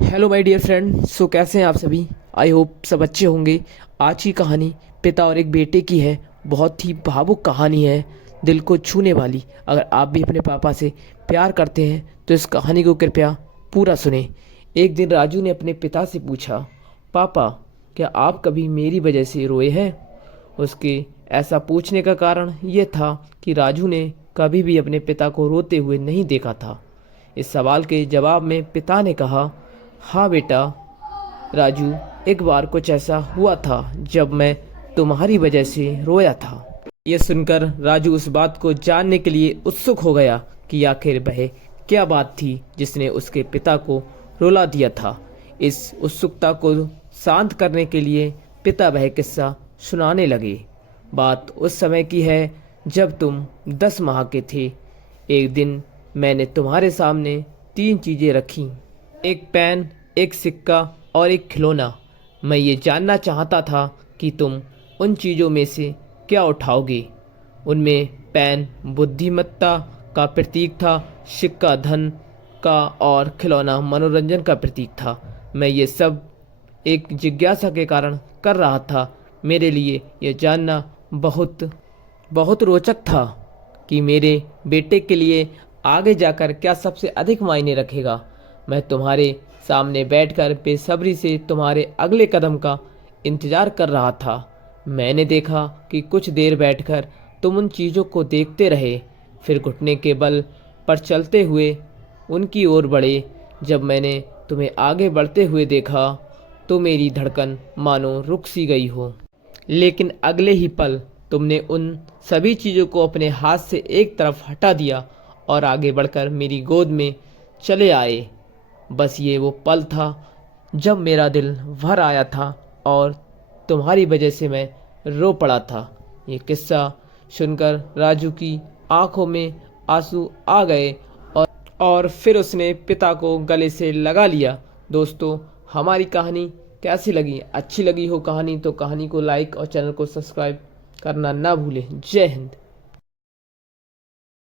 Hello my dear friend. कैसे हैं आप सभी? आई होप सब अच्छे होंगे। आज की कहानी पिता और एक बेटे की है। बहुत ही भावुक कहानी है, दिल को छूने वाली। अगर आप भी अपने पापा से प्यार करते हैं तो इस कहानी को कृपया पूरा सुने। एक दिन राजू ने अपने पिता से पूछा, पापा, क्या आप कभी मेरी वजह से रोए हैं? उसके ऐसा पूछने का कारण यह था कि राजू ने कभी भी अपने पिता को रोते हुए नहीं देखा था। इस सवाल के जवाब में पिता ने कहा, हाँ बेटा राजू, एक बार कुछ ऐसा हुआ था जब मैं तुम्हारी वजह से रोया था। यह सुनकर राजू उस बात को जानने के लिए उत्सुक हो गया कि आखिर वह क्या बात थी जिसने उसके पिता को रुला दिया था। इस उत्सुकता को शांत करने के लिए पिता वह किस्सा सुनाने लगे। बात उस समय की है जब तुम 10 माह के थे। एक दिन मैंने तुम्हारे सामने 3 चीजें रखी, एक पेन, एक सिक्का और एक खिलौना। मैं ये जानना चाहता था कि तुम उन चीज़ों में से क्या उठाओगे। उनमें पेन बुद्धिमत्ता का प्रतीक था, सिक्का धन का और खिलौना मनोरंजन का प्रतीक था। मैं ये सब एक जिज्ञासा के कारण कर रहा था। मेरे लिए यह जानना बहुत बहुत रोचक था कि मेरे बेटे के लिए आगे जाकर क्या सबसे अधिक मायने रखेगा। मैं तुम्हारे सामने बैठकर बेसब्री से तुम्हारे अगले कदम का इंतजार कर रहा था। मैंने देखा कि कुछ देर बैठकर तुम उन चीज़ों को देखते रहे, फिर घुटने के बल पर चलते हुए उनकी ओर बढ़े। जब मैंने तुम्हें आगे बढ़ते हुए देखा तो मेरी धड़कन मानो रुक सी गई हो। लेकिन अगले ही पल तुमने उन सभी चीज़ों को अपने हाथ से एक तरफ हटा दिया और आगे बढ़कर मेरी गोद में चले आए। बस ये वो पल था जब मेरा दिल भर आया था और तुम्हारी वजह से मैं रो पड़ा था। ये किस्सा सुनकर राजू की आंखों में आंसू आ गए और फिर उसने पिता को गले से लगा लिया। दोस्तों, हमारी कहानी कैसी लगी? अच्छी लगी हो कहानी तो कहानी को लाइक और चैनल को सब्सक्राइब करना ना भूलें। जय हिंद।